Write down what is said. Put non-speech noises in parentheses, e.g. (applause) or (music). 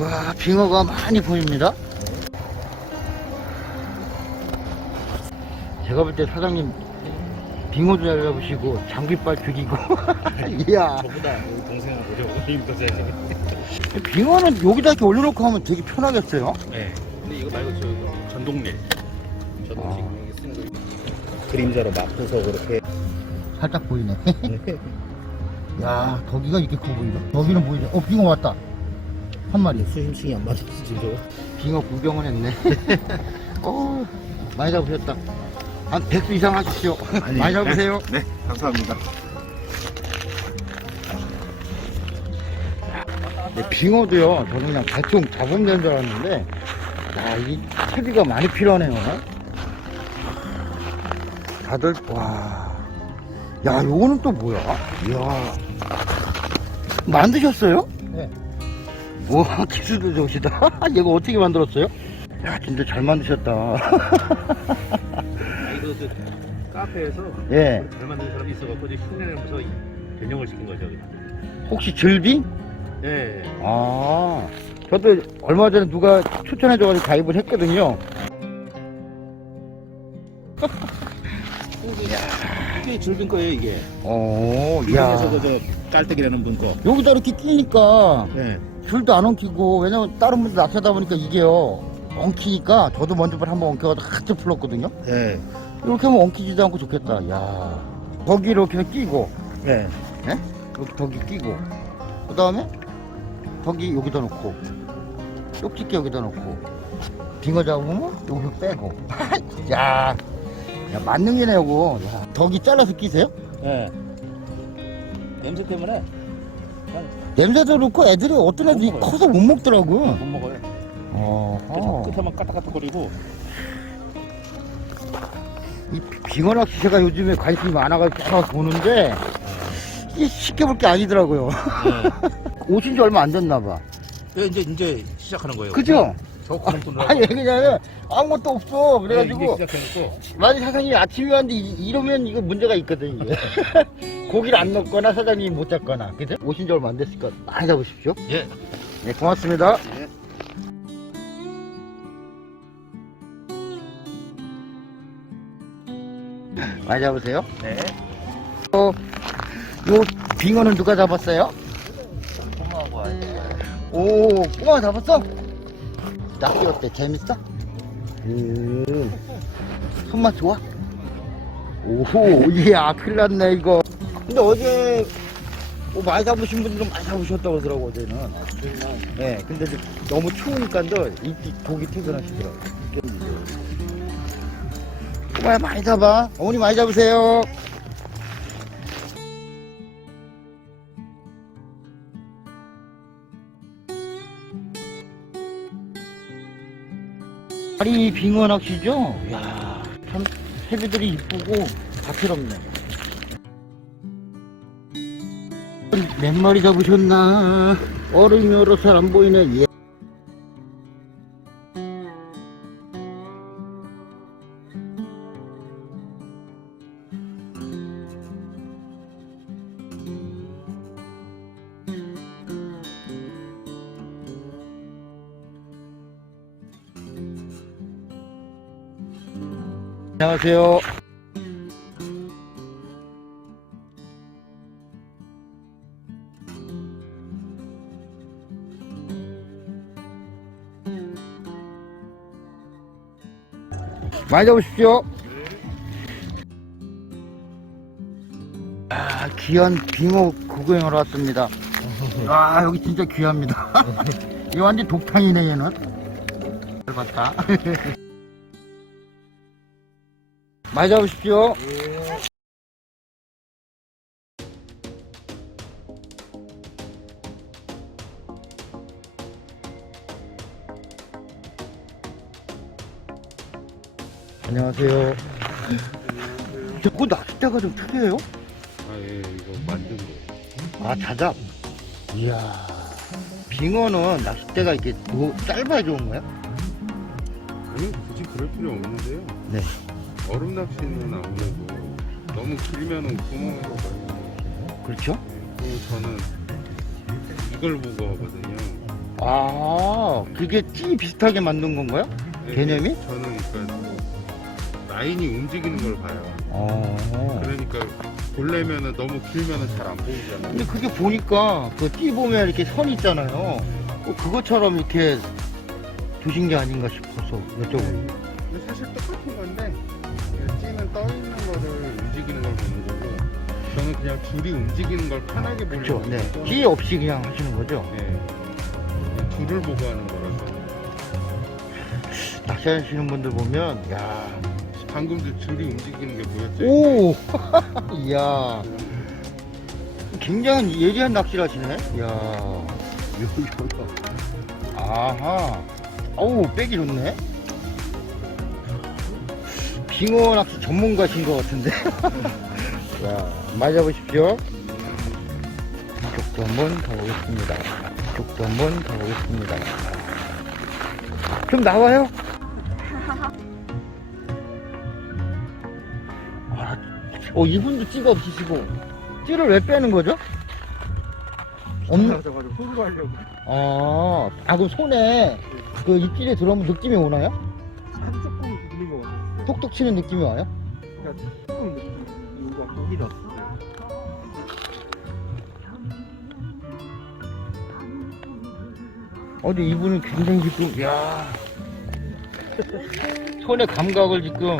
와, 빙어가 많이 보입니다. 제가 볼 때 사장님 빙어도 잘 잡으시고 장비빨 죽이고 (laughs) 이야 저보다 동생하고 저 힘들어요. 빙어는 여기다 이렇게 올려놓고 하면 되게 편하겠어요 네. 근데 이거 말고 저 전동릴. 저도 아. 쓰는 거. 그림자로 맞춰서 그렇게. 살짝 보이네 (laughs) 야 거기가 이렇게 커 보인다 여기는 보이죠 어 빙어 왔다 한 마리 수심층이 안 맞았어 지금. 빙어 구경을 했네 (laughs) 어 많이 잡으셨다 한 100수 이상 하십시오 (laughs) 많이 잡으세요 네, 감사합니다. 네, 빙어도요, 저는 그냥 대충 잡으면 되는 줄 알았는데, 야, 이 채비가 많이 필요하네요. 다들, 와. 야, 요거는 또 뭐야? 이야. 만드셨어요? 네. 와, (laughs) 기술도 좋으시다. (laughs) 얘가 어떻게 만들었어요? 야, 진짜 잘 만드셨다. 아, 이거 저 카페에서 예. 잘 만드는 사람이 있어갖고 이제 흉내내면서 변형을 시킨 거죠. 혹시 즐비? 네. 아, 저도 얼마 전에 누가 추천해줘가지고 가입을 했거든요. 이게 줄긴 거예요 이게. 어, 야. 이에서 저 깔때기라는 분 거. 여기다 이렇게 끼니까 네. 줄도 안 엉키고 왜냐면 다른 분들 낚시하다 보니까 이게요 엉키니까 저도 먼저 한번 엉켜가지고 하트 풀었거든요. 네. 이렇게 하면 엉키지도 않고 좋겠다. 야 거기 이렇게 끼고. 네. 여기 저기 끼고. 그 다음에 저기 여기다 놓고 쪽집게 여기다 놓고. 빙어 잡으면 여기 빼고. (laughs) 야, 야 만능이네 요거. 야, 저기 잘라서 끼세요? 네. 냄새 때문에 냄새도 그렇고 애들이 어떤 애들이 먹어요. 커서 못 먹더라고 못 먹어요. 어, 끝에, 끝에만 까딱까딱거리고. 이 빙어 낚 시 제가 요즘에 관심이 많아가지고 계속 보는데 이게 쉽게 볼 게 아니더라고요. 네. (laughs) 오신 지 얼마 안 됐나 봐. 네, 이제 이제 시작하는 거예요. 그죠? 저 구멍 아니 그냥 아무것도 없어. 네, 그래가지고 시작해놓고 만약 사장님이 아침에 왔는데 이- 이러면 이거 문제가 있거든 이게. (laughs) 고기를 안 넣거나 사장님이 못 잡거나 그죠? 오신 지 얼마 안 됐으니까 많이 잡으십시오. 예. 네 고맙습니다. 예. (laughs) 많이 잡으세요. 네. 어, 요 빙어는 누가 잡았어요? 고마워 와. 오, 꼬마 잡았어? 낚시 어때? 재밌어? 음, 손맛 좋아? 오호, 이야, 큰일 났네, 이거. 근데 어제, 뭐 많이 잡으신 분들은 많이 잡으셨다고 그러더라고, 어제는. 네, 근데 이제 너무 추우니까도 일찍 고기 퇴근하시더라고. 꼬마야, 많이 잡아. 어머니 많이 잡으세요. 다리 빙어 낚시죠? 이야, 참, 새비들이 이쁘고, 다채롭네. 몇 마리 잡으셨나? 얼음이 얼어서 잘안 보이네. 예. 안녕하세요. 많이 잡으십시오. 아, 귀한 빙어 구경하러 왔습니다. 아, 여기 진짜 귀합니다. (laughs) 이거 완전 독탕이네, 얘는. 잘 봤다. (laughs) 많이 잡으십시오. 안녕하세요. 그 낚싯대가 좀 특이해요? 아, 예, 이거 만든 거. 아, 자잡. 이야. 빙어는 낚싯대가 이렇게 노- 짧아야 좋은 거야? 아니 굳이 그럴 필요 없는데요. 네. 얼음 낚시는 아무래도 너무 길면은 구멍으로 가요. 그렇죠? 그리고 저는 이걸 보고 하거든요. 아, 그게 띠 비슷하게 만든 건가요? 네, 개념이? 저는 그러니까 라인이 움직이는 걸 봐요. 어. 그러니까 보려면은 너무 길면은 잘 안 보이잖아요. 근데 그게 보니까 그띠 보면 이렇게 선 있잖아요. 어, 그것처럼 이렇게 두신 게 아닌가 싶어서 여쭤보는 네. 근데 사실 똑같은 건데 띠는 떠 있는 거를 움직이는 걸 보는 거고 저는 그냥 줄이 움직이는 걸 편하게 그렇죠. 보려고 네. 또- 띠 없이 그냥 하시는 거죠. 네. 그냥 줄을 보고 하는 거라서 낚시하시는 분들 보면, 야, 방금도 줄이 움직이는 게 보였죠? 오, (laughs) 이야, 굉장히 예리한 낚시를 하시네. 이야, (laughs) 아하, 어우, 빼기 좋네. 빙어 낚시 전문가신 것 같은데. (laughs) 자, 맞아보십시오. 이쪽도 한번 가보겠습니다. 이쪽도 한번 가보겠습니다. 좀 나와요? (laughs) 아, 어, 이분도 찌가 없으시고. 찌를 왜 빼는 거죠? 없는, 손으로 하려고 아, 아, 그럼 손에 그 입질에 들어오면 느낌이 오나요? 톡톡 치는 느낌이 와요? 그러니까 조금 이유가 거기라서. 어, 근데 이분은 굉장히 지금, 야 (laughs) 손의 감각을 지금